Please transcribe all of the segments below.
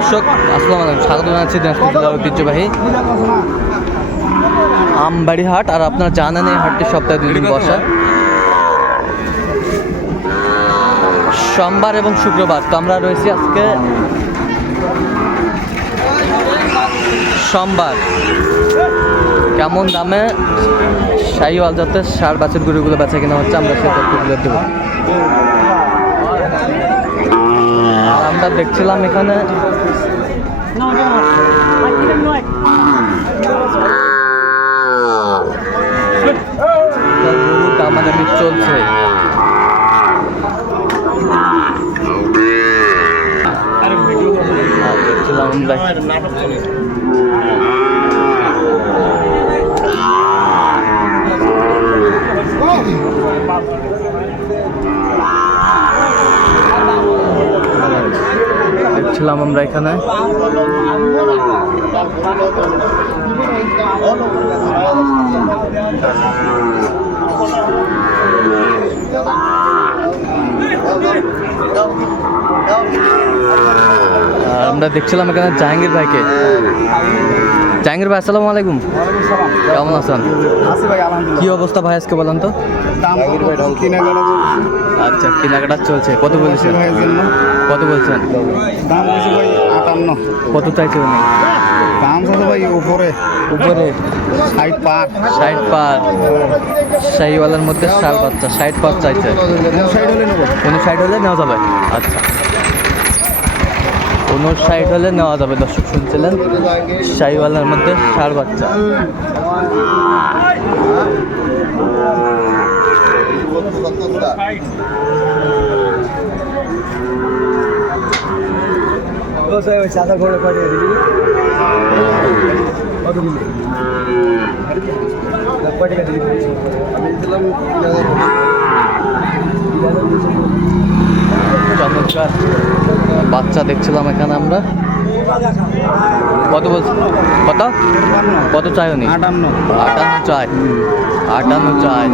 দর্শক আসসালামু আলাইকুম, স্বাগত জানাচ্ছি দিনাজপুর জেলার ঐতিহ্যবাহী আমবাড়ি হাট। আর আপনারা জানেন এই হাটটি সপ্তাহে 2 দিন বসে, সোমবার এবং শুক্রবার। তো আমরা রয়েছি আজকে সোমবার। কেমন দামে শাহিওয়াল জাতের ষাঁড় বাছুর গরুগুলো বেচা কিনা হচ্ছে আমরা সে তথ্যগুলো দেব। আর আমরা দেখছিলাম এখানে গরু দামাদামি চলছে। দেখছিলাম আমরা এখানে আমরা দেখছিলাম এখানে জাহাঙ্গীর ভাইকে। জাহাঙ্গীর ভাই আসসালামু আলাইকুম, কেমন আছেন? কি অবস্থা ভাই আজকে বলেন তো? আচ্ছা, কেনাকাটা চলছে। কত বলছেন? কত বলছেন? কত চাইছে উনি? দাম কত ভাই? উপরে 60 পার। শাহিওয়ালের মধ্যে ষাঁড় বাচ্চা 60 পার চাইছে। কোনো 60 হলে নেওয়া যাবে। আচ্ছা, 59 হলে নেওয়া যাবে। দর্শক শুনছিলেন, শাহিওয়ালের মধ্যে ষাঁড় বাচ্চা। চমৎকার বাচ্চা দেখছিলাম এখানে আমরা। কত বলছি? কত চাই উনি? 58 চাই। 58 চাই।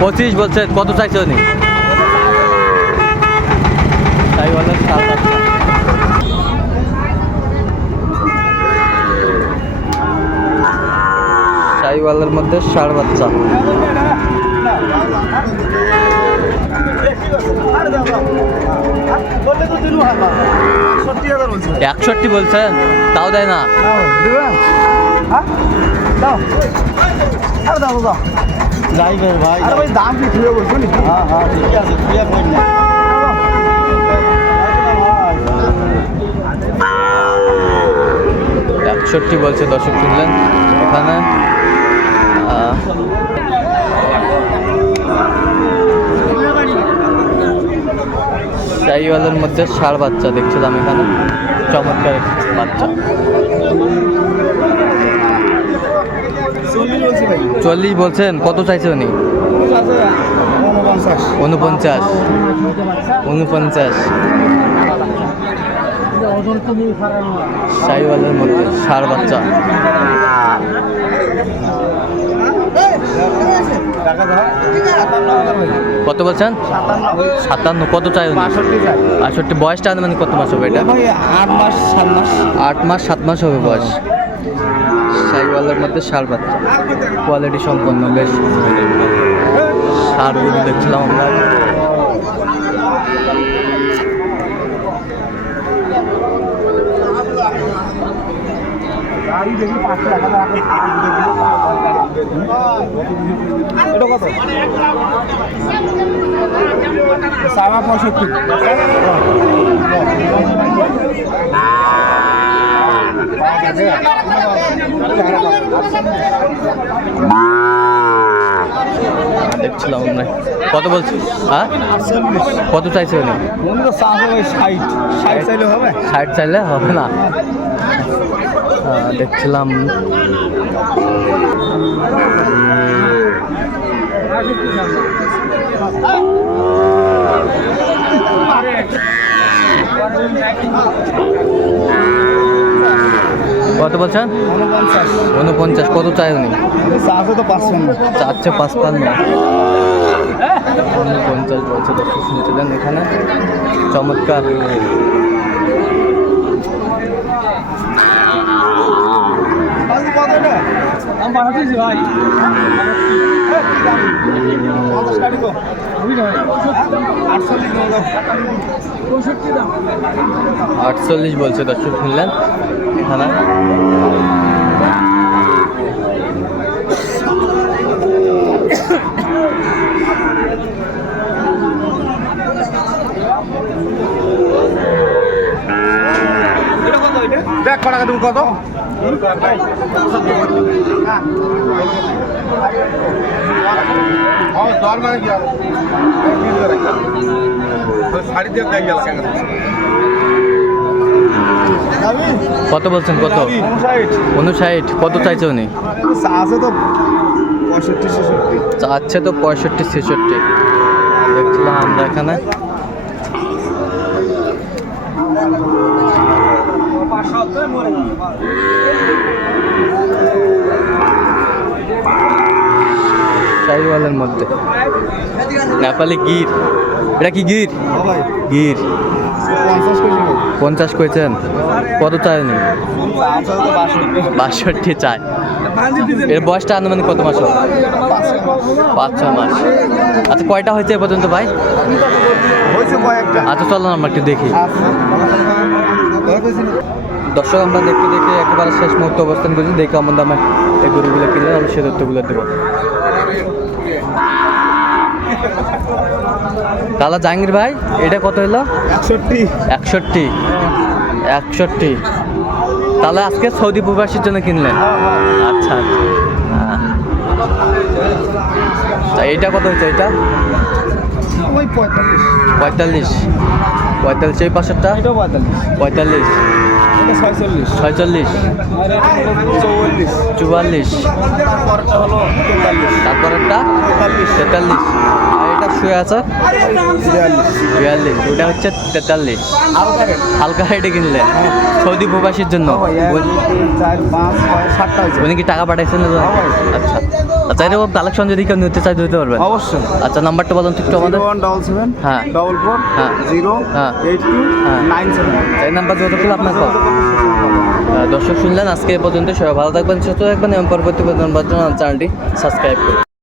পঁচিশ বলছে। কত চাইছে উনি? শাহিওয়ালের মধ্যে ষাঁড় বাচ্চা। একষট্টি বলছেন, তাও দেয় না। ড্রাইভার ভাই দাম কি ঠিক বলছো? হ্যাঁ ঠিক আছে, ক্লিয়ার করি না। 61 বলছে। দর্শক শুনলেন এখানে শাহিওয়ালের মধ্যে ষাঁড় বাচ্চা দেখছিলাম এখানে। চমৎকার বাচ্চা। 40 বলছেন। কত চাইছে উনি? 49। শাহিওয়ালের মধ্যে ষাঁড় বাচ্চা। কত বলছেন? 57। কত চাই উনি? 62। বয়সটা মানে কত মাস হবে এটা? 8 মাস 7 মাস হবে বয়স। শাহিওয়ালের মধ্যে ষাঁড় বাচ্চা, কোয়ালিটি সম্পন্ন বেশ ষাঁড়গুলো দেখছিলাম আমরা। এটা কত? 65। দেখছিলাম আমরা। কত বলছি? হ্যাঁ, কত চাইছে উনি? উনি তো চাষে ভাই 60 চাইলে হবে। 60 চাইলে হবে না। দেখছিলাম কত বলছেন? 49। কত চাই উনি? চাষে তো 55। চাচ্ছে 55। 49 বলছে। দর্শক শুনছিলেন এখানে চমৎকার। ভাই 48 বলছে। দর্শক শুনলেন এখানে। দেখ টাকা তুমি কত? কত বলছেন? কত? 59। কত চাইছে উনি? আছে তো 65-66। চাচ্ছে তো 65-66। দেখছিলাম আমরা এখানে। শাহিওয়ালের মধ্যে নেপালি গির। এটা কি গির? গির 50 কইছেন। কত চাই উনি? 62 চায়। এর বয়সটা আনুমানিক কত মাস হবে? 5-6 মাস। আচ্ছা, কয়টা হয়েছে এ পর্যন্ত ভাই? আচ্ছা, চলো আমরা একটু দেখি। দর্শক, আমরা দেখতে দেখে একেবারে শেষ মুহূর্তে অবস্থান করছি। দেখে আমাদের দামে এই গরুগুলো কিনলে আমি সে তথ্যগুলো দেবো। তাহলে জাহাঙ্গীর ভাই, এটা কত হলো? 61। 61। তাহলে আজকে সৌদি প্রবাসীর জন্য কিনলেন? আচ্ছা আচ্ছা। এইটা কত হচ্ছে? এটা 45। এই পাশেরটা 45। 46। 44। তারপরেরটা 43। আর এটা শুয়ে আছে 42। ওটা হচ্ছে 43। হালকা হাইটে কিনলে সৌদি প্রবাসীর জন্য। উনি কি টাকা পাঠাইছেন? আচ্ছা আচ্ছা। এরকম কালেকশন যদি কেউ নিতে চাই দিতে পারবেন? অবশ্যই। আচ্ছা, নাম্বারটা বলুন তো একটু আমাদের। 0177 হ্যাঁ 44 হ্যাঁ 0 হ্যাঁ 82 হ্যাঁ। 97। এই নাম্বার যোগাযোগ করলে আপনার কল। দর্শক শুনলেন, আজকে এ পর্যন্ত। সবাই ভালো থাকবেন, সুস্থ থাকবেন এবং পরবর্তী চ্যানেলটি সাবস্ক্রাইব করুন।